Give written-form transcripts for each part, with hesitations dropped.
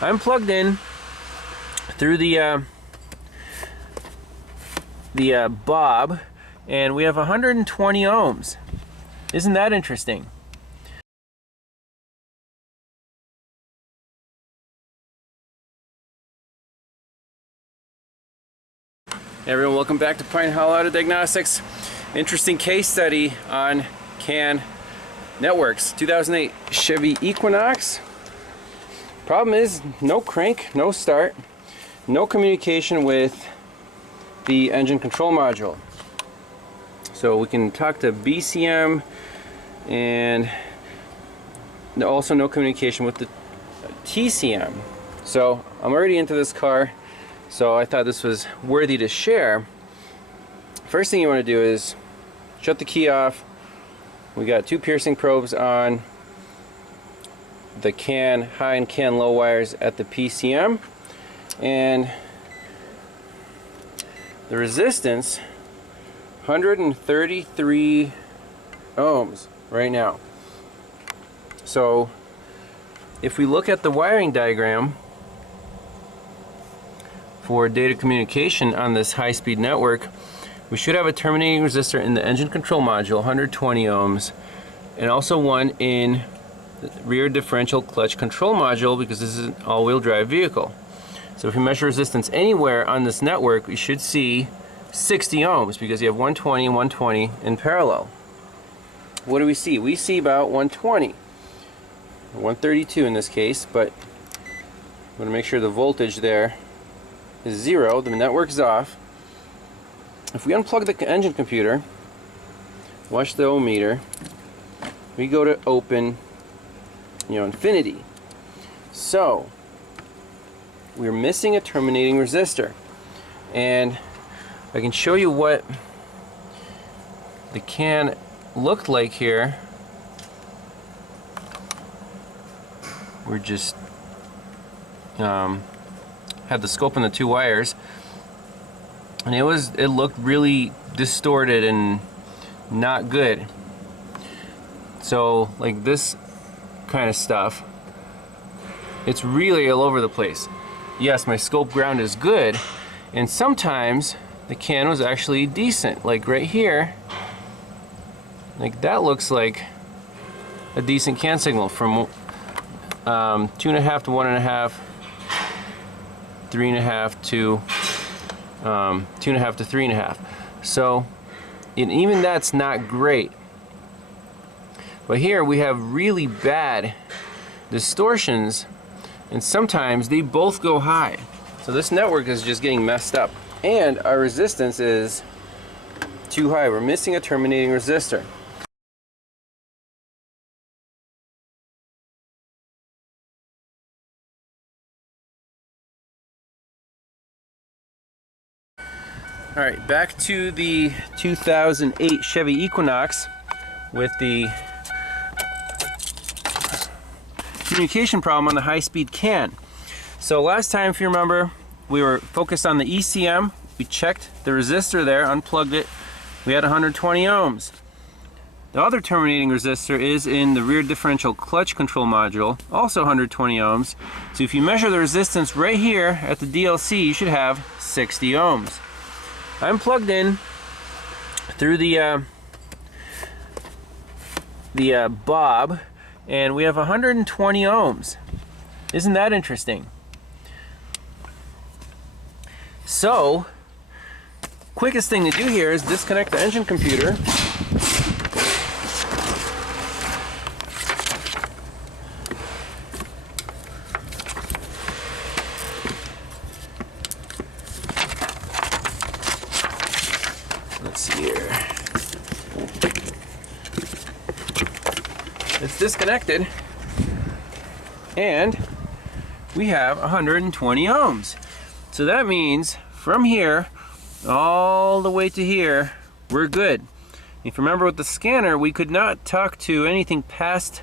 I'm plugged in through the bob, and we have 120 ohms. Isn't that interesting? Hey everyone, welcome back to AUDEW Diagnostics. Interesting case study on CAN networks. 2008 Chevy Equinox. Problem is, no crank, no start, no communication with the engine control module. So we can talk to BCM, and also no communication with the TCM. So I'm already into this car, so I thought this was worthy to share. First thing you want to do is shut the key off. We got two piercing probes on the CAN high and CAN low wires at the PCM, and the resistance 133 ohms right now. So if we look at the wiring diagram for data communication on this high-speed network, we should have a terminating resistor in the engine control module, 120 ohms, and also one in the rear differential clutch control module, because this is an all-wheel drive vehicle. So if we measure resistance anywhere on this network, we should see 60 ohms, because you have 120 and 120 in parallel. What do we see? We see about 120, 132 in this case, but I'm going to make sure the voltage there is 0, the network's off. If we unplug the engine computer, watch the ohm meter, we go to open, infinity. So we're missing a terminating resistor, and I can show you what the CAN looked like here. We're just had the scope on the two wires, and it looked really distorted and not good. So like this kind of stuff, it's really all over the place. Yes, my scope ground is good, and sometimes the CAN was actually decent, like right here. Like that looks like a decent CAN signal from 2.5 to 1.5, 3.5 to 2.5 to 3.5. So, and even that's not great. But here we have really bad distortions, and sometimes they both go high. So this network is just getting messed up, and our resistance is too high. We're missing a terminating resistor. Alright, back to the 2008 Chevy Equinox with the communication problem on the high-speed CAN. So last time, if you remember, we were focused on the ECM. We checked the resistor there, unplugged it. We had 120 ohms. The other terminating resistor is in the rear differential clutch control module, also 120 ohms. So if you measure the resistance right here at the DLC, you should have 60 ohms. I'm plugged in through the bob, and we have 120 ohms. Isn't that interesting? So, quickest thing to do here is disconnect the engine computer. Let's see here. It's disconnected, and we have 120 ohms. So that means from here all the way to here, we're good. If you remember with the scanner, we could not talk to anything past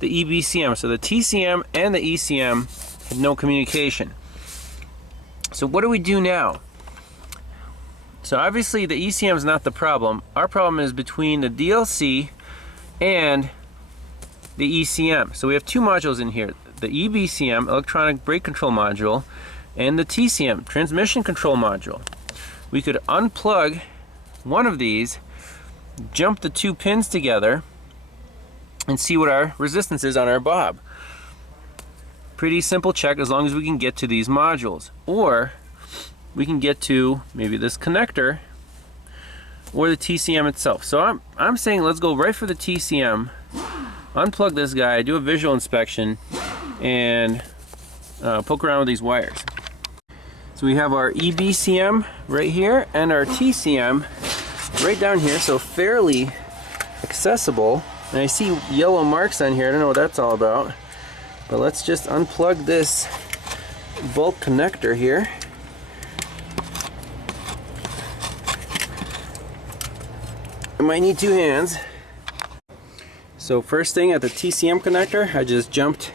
the EBCM. So the TCM and the ECM had no communication. So what do we do now? So obviously the ECM is not the problem. Our problem is between the DLC and the ECM. So we have two modules in here. the EBCM, electronic brake control module, and the TCM, transmission control module. We could unplug one of these, jump the two pins together, and see what our resistance is on our bob. Pretty simple check as long as we can get to these modules. Or we can get to maybe this connector or the TCM itself. So I'm saying let's go right for the TCM, unplug this guy, do a visual inspection, and poke around with these wires. So we have our EBCM right here and our TCM right down here, so fairly accessible. And I see yellow marks on here, I don't know what that's all about. But let's just unplug this bulk connector here. I might need two hands. So first thing at the TCM connector, I just jumped,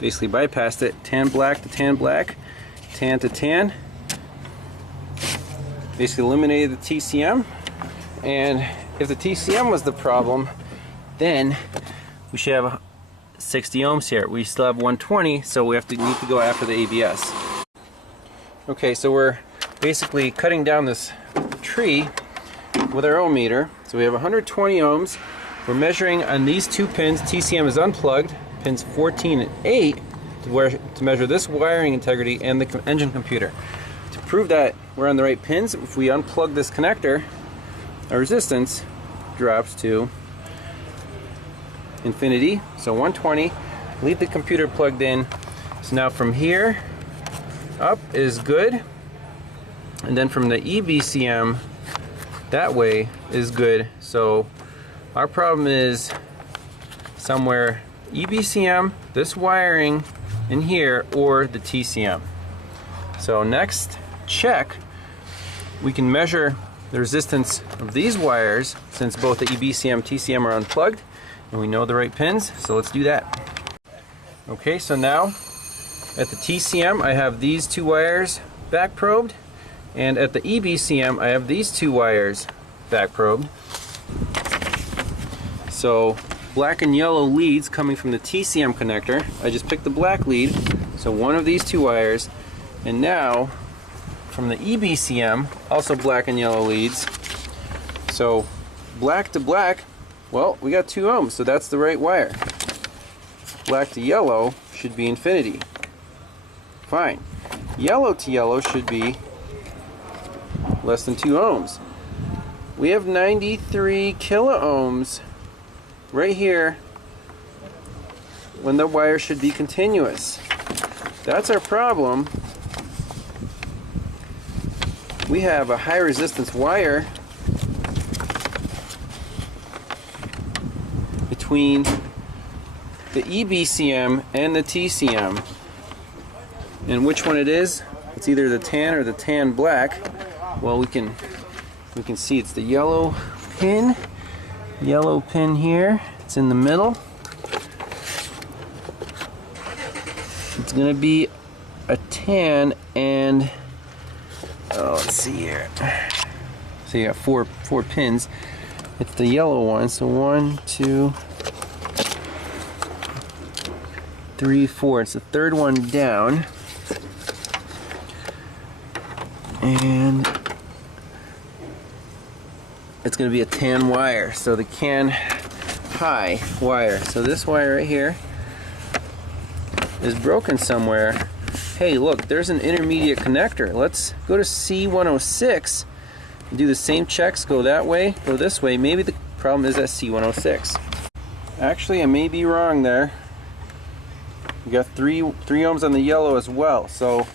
basically bypassed it, tan black to tan black, tan to tan. Basically eliminated the TCM. And if the TCM was the problem, then we should have 60 ohms here. We still have 120, so we need to go after the ABS. Okay, so we're basically cutting down this tree with our ohm meter. So we have 120 ohms. We're measuring on these two pins. TCM is unplugged, pins 14 and 8, to measure this wiring integrity and the engine computer. To prove that we're on the right pins, if we unplug this connector, our resistance drops to infinity, so 120. Leave the computer plugged in. So now from here up is good, and then from the EBCM that way is good. So our problem is somewhere EBCM, this wiring in here, or the TCM. So next check, we can measure the resistance of these wires since both the EBCM, TCM are unplugged, and we know the right pins, so let's do that. Okay, so now at the TCM I have these two wires back probed, and at the EBCM I have these two wires back probed. So black and yellow leads coming from the TCM connector. I just picked the black lead, so one of these two wires, and now from the EBCM, also black and yellow leads. So black to black, well, we got 2 ohms, so that's the right wire. Black to yellow should be infinity. Fine. Yellow to yellow should be less than 2 ohms. We have 93 kilo ohms right here when the wire should be continuous. That's our problem. We have a high resistance wire between the EBCM and the TCM. And which one it is? It's either the tan or the tan black. Well, we can see it's the yellow pin here. It's in the middle. It's gonna be a tan, and let's see here. So you got four pins. It's the yellow one. So 1, 2, 3, 4. It's the third one down. And it's going to be a tan wire. So the can high wire. So this wire right here is broken somewhere. Hey, look, there's an intermediate connector. Let's go to C106 and do the same checks. Go that way, go this way. Maybe the problem is at C106. Actually, I may be wrong there. We got 3 ohms on the yellow as well. So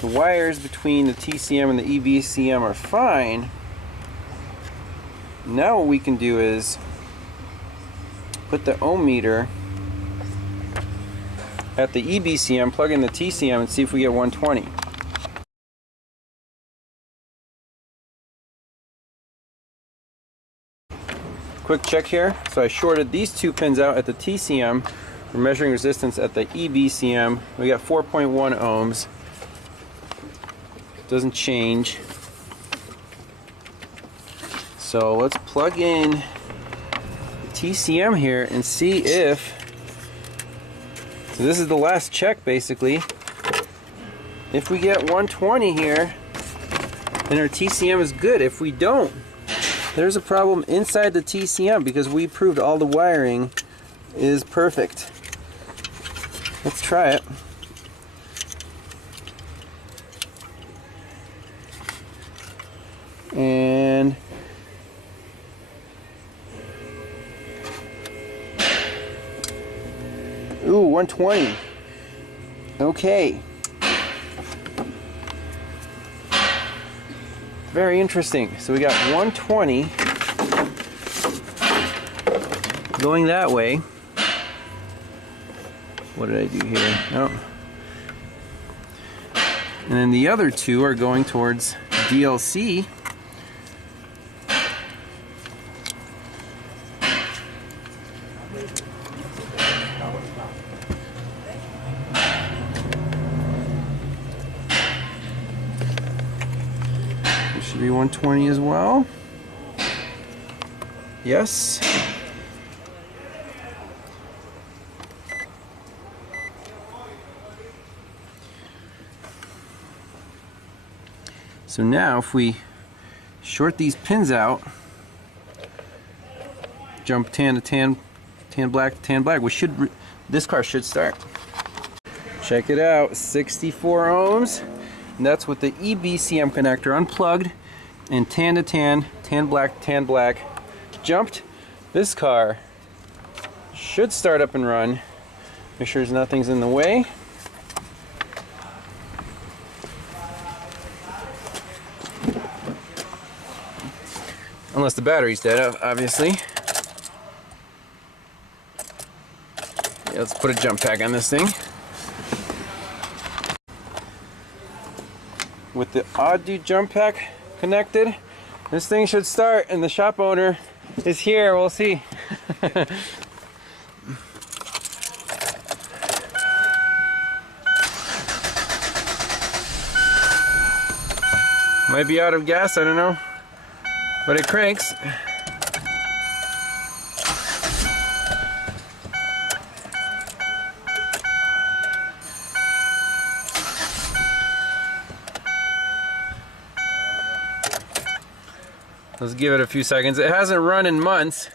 the wires between the TCM and the EBCM are fine. Now what we can do is put the ohm meter at the EBCM, plug in the TCM, and see if we get 120. Quick check here. So I shorted these 2 pins out at the TCM. We're measuring resistance at the EBCM. We got 4.1 ohms. Doesn't change. So let's plug in the TCM here and see if So this is the last check basically. If we get 120 here, then our TCM is good. If we don't, there's a problem inside the TCM because we proved all the wiring is perfect. Let's try it. And ooh, 120. Okay. Very interesting. So we got 120 going that way. What did I do here? Oh. And then the other two are going towards DLC. Should be 120 as well. Yes. So now if we short these pins out, jump tan to tan, tan black to tan black, this car should start. Check it out, 64 ohms. And that's with the EBCM connector unplugged and tan to tan, tan black, jumped. This car should start up and run. Make sure nothing's in the way. Unless the battery's dead, obviously. Yeah, let's put a jump pack on this thing. With the AUDEW jump pack connected, this thing should start, and the shop owner is here. We'll see. Might be out of gas, I don't know, but it cranks. Let's give it a few seconds. It hasn't run in months.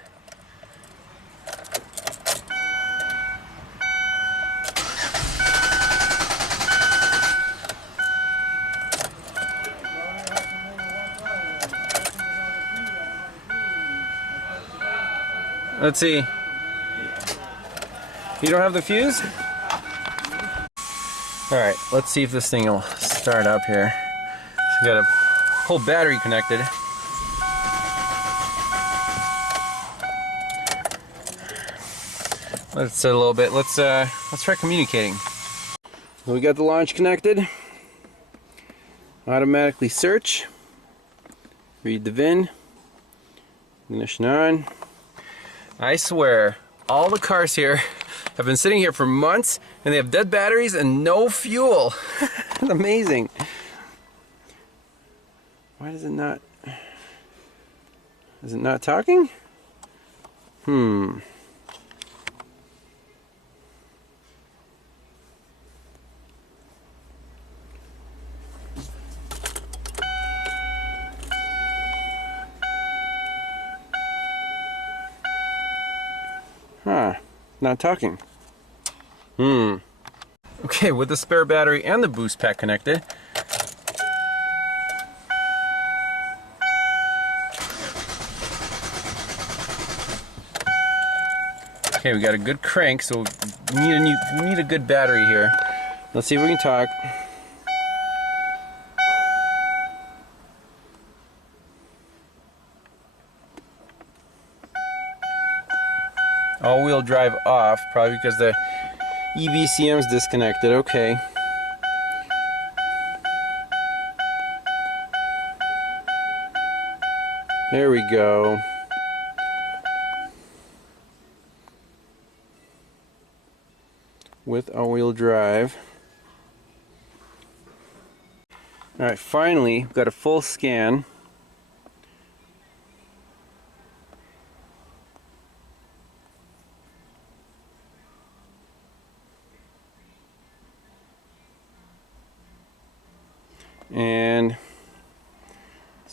Let's see. You don't have the fuse? Alright, let's see if this thing will start up here. So we got a whole battery connected. Let's set a little bit. Let's try communicating. So we got the launch connected. Automatically search. Read the VIN. Ignition on. I swear, all the cars here have been sitting here for months and they have dead batteries and no fuel. It's amazing. Why does it not? Is it not talking? Not talking. Okay, with the spare battery and the boost pack connected. Okay, we got a good crank, so we need a good battery here. Let's see if we can talk. All-wheel drive off, probably because the EBCM is disconnected. Okay. There we go. With all-wheel drive. Alright, finally, we've got a full scan.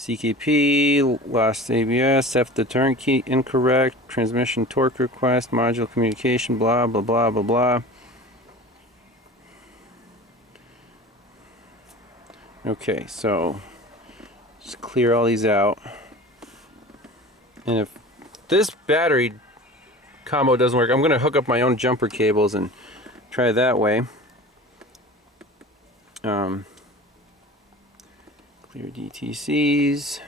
CKP, lost ABS, F the turn key incorrect, transmission torque request, module communication, blah blah blah blah blah. Okay, so just clear all these out. And if this battery combo doesn't work, I'm going to hook up my own jumper cables and try that way. Clear DTCs.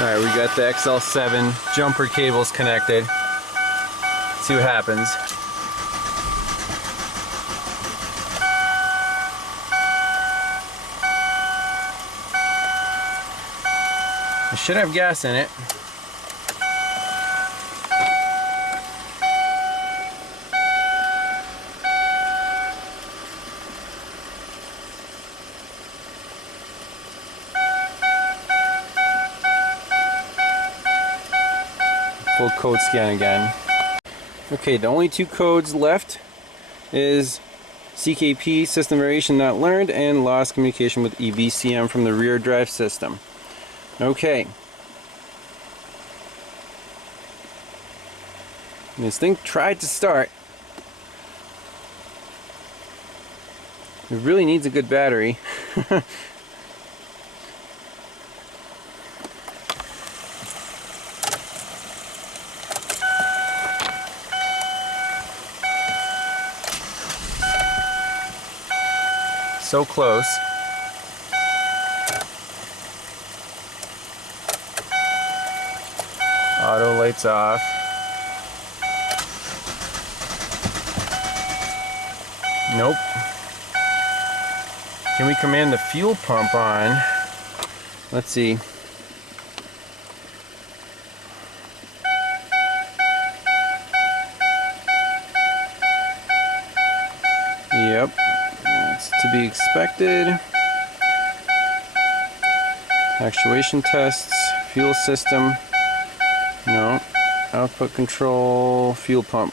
Alright, we got the XL7 jumper cables connected. Let's see what happens. It should have gas in it. Full code scan again. Okay, the only two codes left is CKP, system variation not learned, and lost communication with EBCM from the rear drive system. Okay. This thing tried to start. It really needs a good battery. So close. Auto lights off. Nope. Can we command the fuel pump on? Let's see. Yep. It's to be expected. Actuation tests, fuel system. No. Output control, fuel pump.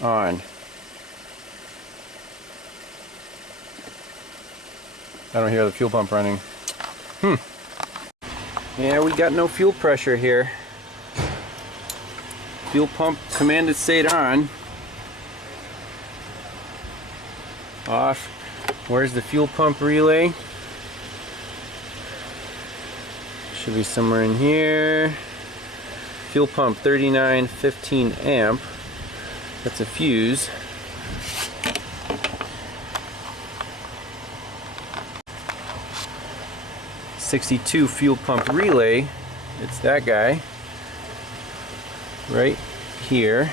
On. I don't hear the fuel pump running. Yeah, we got no fuel pressure here. Fuel pump commanded stayed on. Off. Where's the fuel pump relay? Should be somewhere in here. Fuel pump 3915 amp. That's a fuse. '62 fuel pump relay. It's that guy. Right here.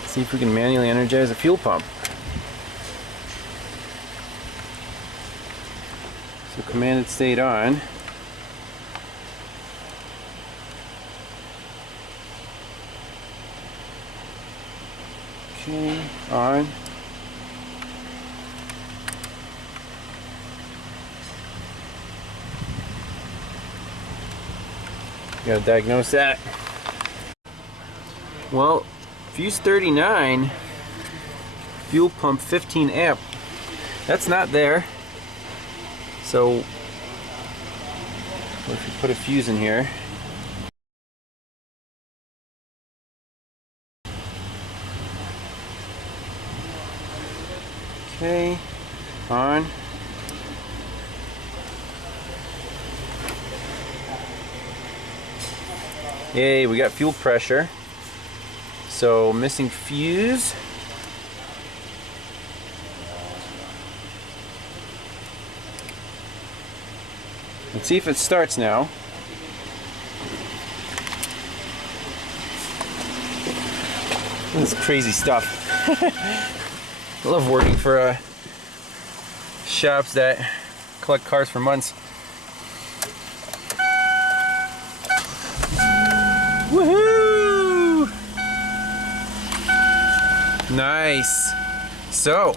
Let's see if we can manually energize a fuel pump. So commanded stayed on. Okay, on. Gotta diagnose that. Well, fuse 39, fuel pump 15 amp. That's not there. So, what if we put a fuse in here? Okay, on. Yay, we got fuel pressure. So, missing fuse. Let's see if it starts now. This is crazy stuff. I love working for shops that collect cars for months. Woohoo! Nice. So,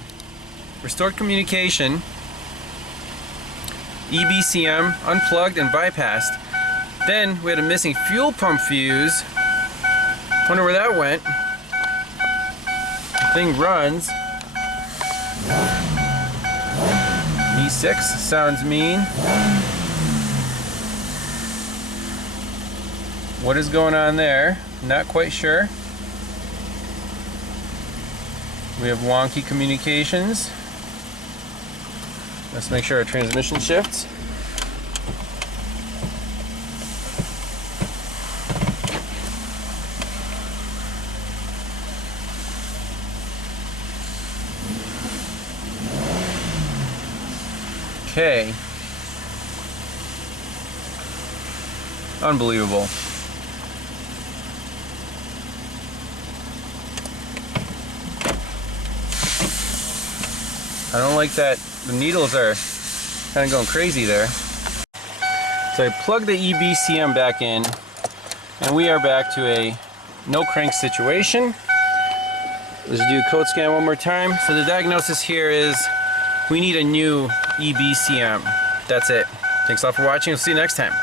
restored communication, EBCM unplugged and bypassed. Then we had a missing fuel pump fuse. Wonder where that went. The thing runs. E6 sounds mean. What is going on there? Not quite sure. We have wonky communications. Let's make sure our transmission shifts. Okay. Unbelievable. I don't like that. The needles are kind of going crazy there. So I plugged the EBCM back in, and we are back to a no crank situation. Let's do a code scan one more time. So the diagnosis here is we need a new EBCM. That's it. Thanks a lot for watching. We'll see you next time.